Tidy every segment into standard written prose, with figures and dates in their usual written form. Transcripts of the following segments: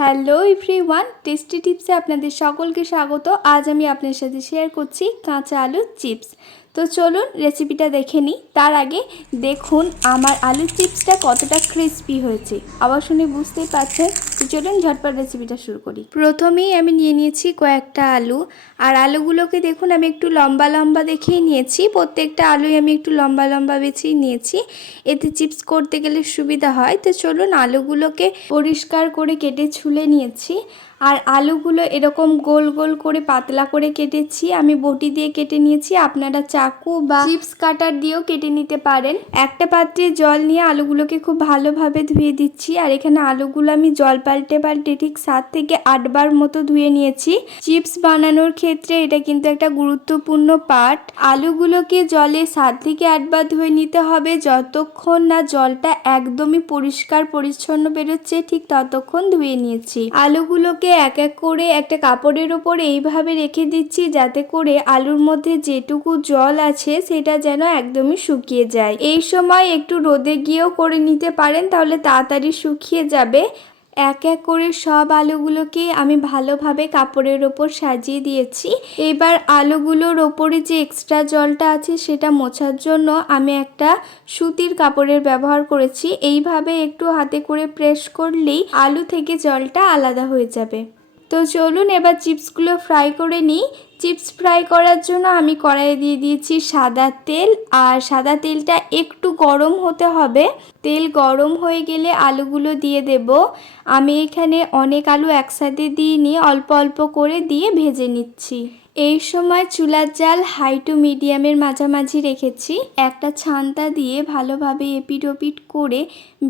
Hello everyone, tasty টিপসে আপনাদের সকলকে স্বাগত। আজ আমি আপনার সাথে শেয়ার করছি কাঁচা আলুর চিপস। তো চলুন রেসিপিটা দেখে নিই। তার আগে দেখুন আমার আলুর চিপসটা কতটা ক্রিস্পি হয়েছে, আবার শুনে বুঝতেই পারছেন। তো চলুন ঝটপট রেসিপিটা শুরু করি। প্রথমেই আমি নিয়ে নিয়েছি কয়েকটা আলু, আর আলুগুলোকে দেখুন আমি একটু লম্বা লম্বা দেখেই নিয়েছি। প্রত্যেকটা আলুই আমি একটু লম্বা লম্বা বেছেই নিয়েছি, এতে চিপস করতে গেলে সুবিধা হয়। তো চলুন আলুগুলোকে পরিষ্কার করে কেটে ছুলে নিয়েছি। আর আলুগুলো এরকম গোল গোল করে পাতলা করে কেটেছি, আমি বটি দিয়ে কেটে নিয়েছি। আপনারা চাকু বা চিপস কাটার দিয়েও কেটে নিতে পারেন। একটা পাত্রে জল নিয়ে আলুগুলোকে খুব ভালোভাবে ধুয়ে দিচ্ছি। আর এখানে আলুগুলো আমি জল পাল্টে পাল্টে ঠিক 7 থেকে 8 বার মতো ধুয়ে নিয়েছি। চিপস বানানোর ক্ষেত্রে এটা কিন্তু একটা গুরুত্বপূর্ণ পার্ট। আলুগুলোকে জলে 7 থেকে 8 বার ধুয়ে নিতে হবে। যতক্ষণ না জলটা একদমই পরিষ্কার পরিচ্ছন্ন বেরোচ্ছে ঠিক ততক্ষণ ধুয়ে নিয়েছি। আলুগুলোকে এক এক করে একটা কাপড়ের ওপর এইভাবে রেখে দিচ্ছি, যাতে করে আলুর মধ্যে যেটুকু জল আছে সেটা যেন একদমই শুকিয়ে যায়। এই সময় একটু রোদে গিয়েও করে নিতে পারেন, তাহলে তাড়াতাড়ি শুকিয়ে যাবে। এক এক করে সব আলুগুলোকে আমি ভালোভাবে কাপড়ের ওপর সাজিয়ে দিয়েছি। এবার আলুগুলোর ওপরে যে এক্সট্রা জলটা আছে সেটা মোছার জন্য আমি একটা সুতির কাপড়ের ব্যবহার করেছি। এইভাবে একটু হাতে করে প্রেস করলেই আলু থেকে জলটা আলাদা হয়ে যাবে। তো চলুন এবার চিপসগুলো ফ্রাই করে নিই। চিপস ফ্রাই করার জন্য আমি কড়াইয়ে দিয়ে দিয়েছি সাদা তেল, আর সাদা তেলটা একটু গরম হতে হবে। তেল গরম হয়ে গেলে আলুগুলো দিয়ে দেব। আমি এখানে অনেক আলু একসাথে দিয়ে নিয়ে অল্প অল্প করে দিয়ে ভেজে নিচ্ছি। এই সময় চুলার জাল হাই টু মিডিয়ামের মাঝামাঝি রেখেছি। একটা ছান্তা দিয়ে ভালোভাবে এপিট ওপিট করে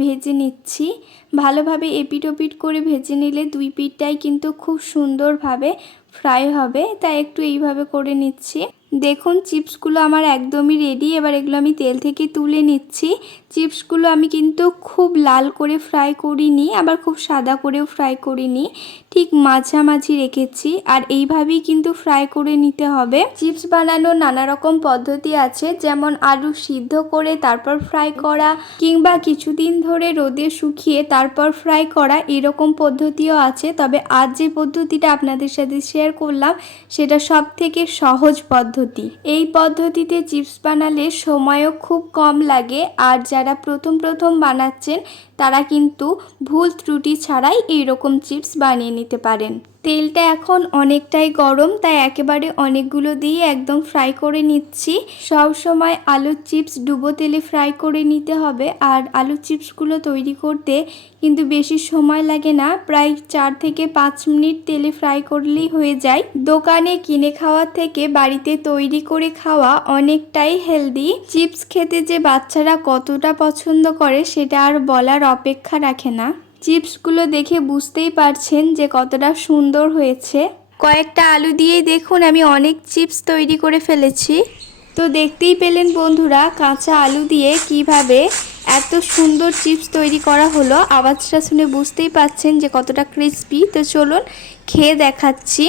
ভেজে নিচ্ছি। ভালোভাবে এপিট ওপিট করে ভেজে নিলে দুই পিঠটাই কিন্তু খুব সুন্দরভাবে ফ্রাই হবে, তাই একটু এইভাবে করে নিচ্ছি। দেখুন চিপসগুলো আমার একদমই রেডি। এবার এগুলো আমি তেল থেকে তুলে নিচ্ছি। চিপসগুলো আমি কিন্তু খুব লাল করে ফ্রাই করিনি, আবার খুব সাদা করেও ফ্রাই করিনি, ঠিক মাঝামাঝি রেখেছি। আর এইভাবেই কিন্তু ফ্রাই করে নিতে হবে। চিপস বানানোর নানা রকম পদ্ধতি আছে, যেমন আলু সিদ্ধ করে তারপর ফ্রাই করা, কিংবা কিছুদিন ধরে রোদে শুকিয়ে তারপর ফ্রাই করা, এরকম পদ্ধতিও আছে। তবে আজ যে পদ্ধতিটা আপনাদের সাথে শেয়ার করলাম সেটা সব থেকে সহজ পদ্ধতি। এই পদ্ধতিতে চিপস বানালে সময়ও খুব কম লাগে, আর যারা প্রথম প্রথম বানাচ্ছেন তারা কিন্তু ভুল ত্রুটি ছাড়াই এইরকম চিপস বানিয়ে নিতে পারেন। তেলটা এখন অনেকটাই গরম, তাই একেবারে অনেকগুলো দিয়ে একদম ফ্রাই করে নিচ্ছি। সব সময় আলুর চিপস ডুবো তেলে ফ্রাই করে নিতে হবে। আর আলুর চিপসগুলো তৈরি করতে কিন্তু বেশি সময় লাগে না, প্রায় 4 থেকে 5 মিনিট তেলে ফ্রাই করলেই হয়ে যায়। দোকানে কিনে খাওয়ার থেকে বাড়িতে তৈরি করে খাওয়া অনেকটাই হেলদি। চিপস খেতে যে বাচ্চারা কতটা পছন্দ করে সেটা আর বলার অপেক্ষা রাখে না। চিপসগুলো দেখে বুঝতেই পারছেন যে কতটা সুন্দর হয়েছে। কয়েকটা আলু দিয়েই দেখুন আমি অনেক চিপস তৈরি করে ফেলেছি। তো দেখতেই পেলেন বন্ধুরা, কাঁচা আলু দিয়ে কিভাবে এত সুন্দর চিপস তৈরি করা হলো। আওয়াজটা শুনে বুঝতেই পারছেন যে কতটা ক্রিস্পি। তো চলুন খেয়ে দেখাচ্ছি।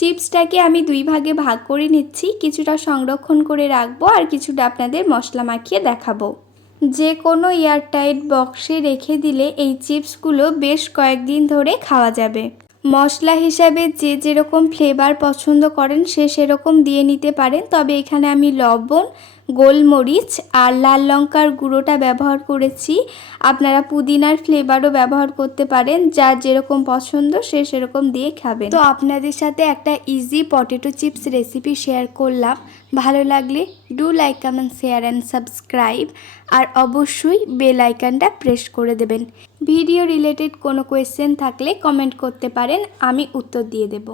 চিপসটাকে আমি 2 ভাগে ভাগ করে নিচ্ছি। কিছুটা সংরক্ষণ করে রাখবো, আর কিছুটা আপনাদের মশলা মাখিয়ে দেখাবো। যে কোনো এয়ারটাইট বক্সে রেখে দিলে এই চিপসগুলো বেশ কয়েকদিন ধরে খাওয়া যাবে। মশলা হিসাবে যে যেরকম ফ্লেভার পছন্দ করেন সে সেরকম দিয়ে নিতে পারেন। তবে এখানে আমি লবণ, গোলমরিচ আর লাল লঙ্কার গুঁড়োটা ব্যবহার করেছি। আপনারা পুদিনার ফ্লেভারও ব্যবহার করতে পারেন, যার যেরকম পছন্দ সে সেরকম দিয়ে খাবেন। তো আপনাদের সাথে একটা easy potato chips recipe share করলাম। ভালো লাগলে do like, comment, share and subscribe, আর অবশ্যই বেল আইকনটা প্রেস করে দেবেন। ভিডিও রিলেটেড কোনো কোয়েশ্চেন থাকলে কমেন্ট করতে পারেন, আমি উত্তর দিয়ে দেব।